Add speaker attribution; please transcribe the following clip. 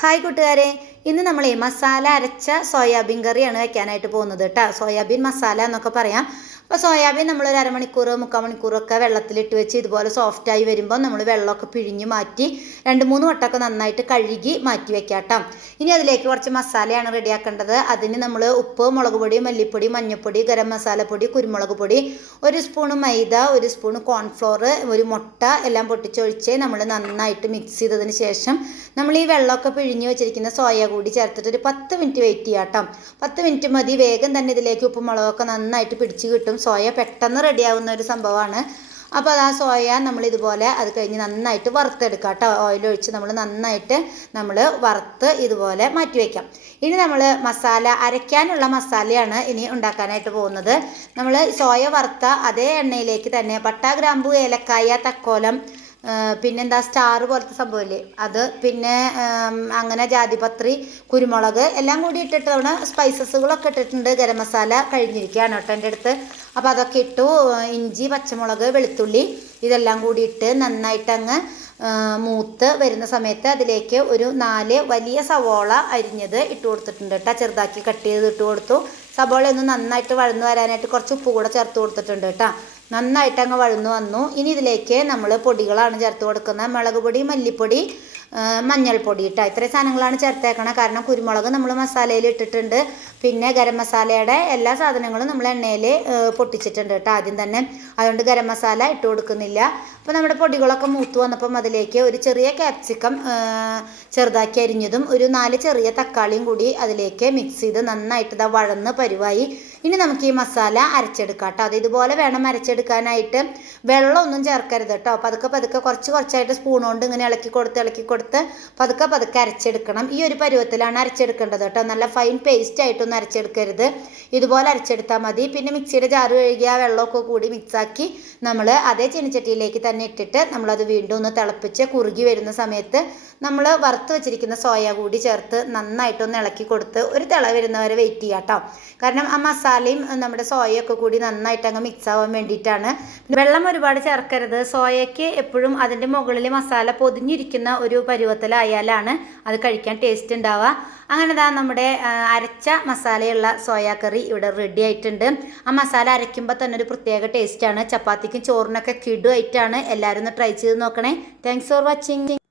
Speaker 1: Hi കൂട്ടുകാരെ. ഇന്ന് നമ്മൾ ഈ മസാല അരച്ച സോയാബീൻ കറിയാണ് വെക്കാനായിട്ട് പോകുന്നത് കേട്ടോ. സോയാബീൻ മസാല എന്നൊക്കെ പറയാം. അപ്പോൾ സോയാബീൻ നമ്മൾ ഒരു അരമണിക്കൂർ മുക്കാൽ മണിക്കൂറൊക്കെ വെള്ളത്തിലിട്ട് വെച്ച് ഇതുപോലെ സോഫ്റ്റായി വരുമ്പോൾ നമ്മൾ വെള്ളമൊക്കെ പിഴിഞ്ഞ് മാറ്റി രണ്ട് മൂന്ന് വട്ടമൊക്കെ നന്നായിട്ട് കഴുകി മാറ്റി വെക്കാം ഇനി അതിലേക്ക് കുറച്ച് മസാലയാണ് റെഡിയാക്കേണ്ടത്. അതിന് നമ്മൾ ഉപ്പ് മുളക് പൊടി മല്ലിപ്പൊടി മഞ്ഞൾപ്പൊടി ഗരം മസാലപ്പൊടി കുരുമുളക് പൊടി ഒരു സ്പൂണ് മൈദ ഒരു സ്പൂണ് കോൺഫ്ലോർ ഒരു മുട്ട എല്ലാം പൊട്ടിച്ചൊഴിച്ച് നമ്മൾ നന്നായിട്ട് മിക്സ് ചെയ്തതിന് ശേഷം നമ്മൾ ഈ വെള്ളമൊക്കെ പിഴിഞ്ഞ് വെച്ചിരിക്കുന്ന സോയ കൂടി ചേർത്തിട്ട് ഒരു പത്ത് മിനിറ്റ് വെയിറ്റ് ചെയ്യാം കേട്ടോ. പത്ത് മിനിറ്റ് മതി. വേഗം തന്നെ ഇതിലേക്ക് ഉപ്പും മുളകൊക്കെ നന്നായിട്ട് പിടിച്ച് കിട്ടും. സോയ പെട്ടെന്ന് റെഡിയാവുന്ന ഒരു സംഭവമാണ്. അപ്പോൾ അത് ആ സോയ നമ്മൾ ഇതുപോലെ അത് കഴിഞ്ഞ് നന്നായിട്ട് വറുത്തെടുക്കാം കേട്ടോ. ഓയിലൊഴിച്ച് നമ്മൾ നന്നായിട്ട് നമ്മൾ വറുത്ത് ഇതുപോലെ മാറ്റി വയ്ക്കാം ഇനി നമ്മൾ മസാല അരയ്ക്കാനുള്ള മസാലയാണ് ഇനി ഉണ്ടാക്കാനായിട്ട് പോകുന്നത്. നമ്മൾ സോയ വറുത്ത അതേ എണ്ണയിലേക്ക് തന്നെ പട്ട ഗ്രാമ്പു ഏലക്കായ തക്കോലം പിന്നെന്താ സ്റ്റാർ പോലത്തെ സംഭവമില്ലേ? അത് പിന്നെ അങ്ങനെ ജാതിപത്രി കുരുമുളക് എല്ലാം കൂടി ഇട്ടിട്ട് അവിടെ സ്പൈസസുകളൊക്കെ ഇട്ടിട്ടുണ്ട്. ഗരം മസാല കഴിഞ്ഞിരിക്കുകയാണ് കേട്ടോ എന്റെ അടുത്ത്. അപ്പോൾ അതൊക്കെ ഇട്ടു. ഇഞ്ചി പച്ചമുളക് വെളുത്തുള്ളി ഇതെല്ലാം കൂടി ഇട്ട് നന്നായിട്ട് അങ്ങ് ആ, മൂത്ത് വരുന്ന സമയത്ത് അതിലേക്ക് ഒരു നാല് വലിയ സവോള അരിഞ്ഞത് ഇട്ട് കൊടുത്തിട്ടുണ്ട് കേട്ടോ. ചെറുതാക്കി കട്ട് ചെയ്ത് ഇട്ട് കൊടുത്തു. സവോള ഒന്ന് നന്നായിട്ട് വഴന്നു വരാനായിട്ട് കുറച്ച് ഉപ്പ് കൂടെ ചേർത്ത് കൊടുത്തിട്ടുണ്ട് കേട്ടോ. നന്നായിട്ട് അങ്ങ് വഴന്നു വന്നു. ഇനി ഇതിലേക്ക് നമ്മൾ പൊടികളാണ് ചേർത്ത് കൊടുക്കുന്നത്. മുളക് പൊടി മല്ലിപ്പൊടി മഞ്ഞൾപ്പൊടി ഇട്ടാൽ ഇത്രയും സാധനങ്ങളാണ് ചേർത്തേക്കണം. കാരണം കുരുമുളക് നമ്മൾ മസാലയിൽ ഇട്ടിട്ടുണ്ട്. പിന്നെ ഗരം മസാലയുടെ എല്ലാ സാധനങ്ങളും നമ്മൾ എണ്ണയിൽ പൊട്ടിച്ചിട്ടുണ്ട് കേട്ടോ ആദ്യം തന്നെ. അതുകൊണ്ട് ഗരം മസാല ഇട്ട് കൊടുക്കുന്നില്ല. അപ്പോൾ നമ്മുടെ പൊടികളൊക്കെ മൂത്ത് വന്നപ്പം അതിലേക്ക് ഒരു ചെറിയ ക്യാപ്സിക്കം ചെറുതാക്കി അരിഞ്ഞതും ഒരു നാല് ചെറിയ തക്കാളിയും കൂടി അതിലേക്ക് മിക്സ് ചെയ്ത് നന്നായിട്ട് ഇതാ വഴന്ന് പരുവായി. ഇനി നമുക്ക് ഈ മസാല അരച്ചെടുക്കാം കേട്ടോ. അത് ഇതുപോലെ വേണം അരച്ചെടുക്കാനായിട്ട്. വെള്ളമൊന്നും ചേർക്കരുത് കേട്ടോ. പതുക്കെ പതുക്കെ കുറച്ച് കുറച്ചായിട്ട് സ്പൂൺ കൊണ്ട് ഇങ്ങനെ ഇളക്കി കൊടുത്ത് ഇളക്കി കൊടുത്ത് പതുക്കെ പതുക്കെ അരച്ചെടുക്കണം. ഈ ഒരു പരുവത്തിലാണ് അരച്ചെടുക്കേണ്ടത് കേട്ടോ. നല്ല ഫൈൻ പേസ്റ്റ് ആയിട്ടൊന്നും അരച്ചെടുക്കരുത്. ഇതുപോലെ അരച്ചെടുത്താൽ മതി. പിന്നെ മിക്സിയുടെ ജാറ് കഴുകിയ ആ വെള്ളമൊക്കെ കൂടി മിക്സാക്കി നമ്മൾ അതേ ചീനിച്ചട്ടിയിലേക്ക് തന്നെ ഇട്ടിട്ട് നമ്മളത് വീണ്ടും ഒന്ന് തിളപ്പിച്ച് കുറുകി വരുന്ന സമയത്ത് നമ്മൾ വറുത്ത് വെച്ചിരിക്കുന്ന സോയ കൂടി ചേർത്ത് നന്നായിട്ടൊന്ന് ഇളക്കി കൊടുത്ത് ഒരു തിള വരുന്നവരെ വെയിറ്റ് ചെയ്യാം കേട്ടോ. കാരണം ആ മസാലയും നമ്മുടെ സോയയൊക്കെ കൂടി നന്നായിട്ട് അങ്ങ് മിക്സ് ആവാൻ വേണ്ടിയിട്ടാണ്. വെള്ളം ഒരുപാട് ചേർക്കരുത്. സോയയ്ക്ക് എപ്പോഴും അതിന്റെ മുകളിൽ മസാല പൊതിഞ്ഞിരിക്കുന്ന ഒരു പരുവത്തിലായാലാണ് അത് കഴിക്കാൻ ടേസ്റ്റ് ഉണ്ടാവുക. അങ്ങനെ ദാ നമ്മുടെ അരച്ച മസാലയുള്ള സോയാ കറി ഇവിടെ റെഡി ആയിട്ടുണ്ട്. ആ മസാല അരയ്ക്കുമ്പോൾ തന്നെ ഒരു പ്രത്യേക ടേസ്റ്റാണ് ചപ്പാത്തിക്കും ചോറിനൊക്കെ കിടുമായിട്ടാണ് എല്ലാവരും ഒന്ന് ട്രൈ ചെയ്ത് നോക്കണേ. Thanks for watching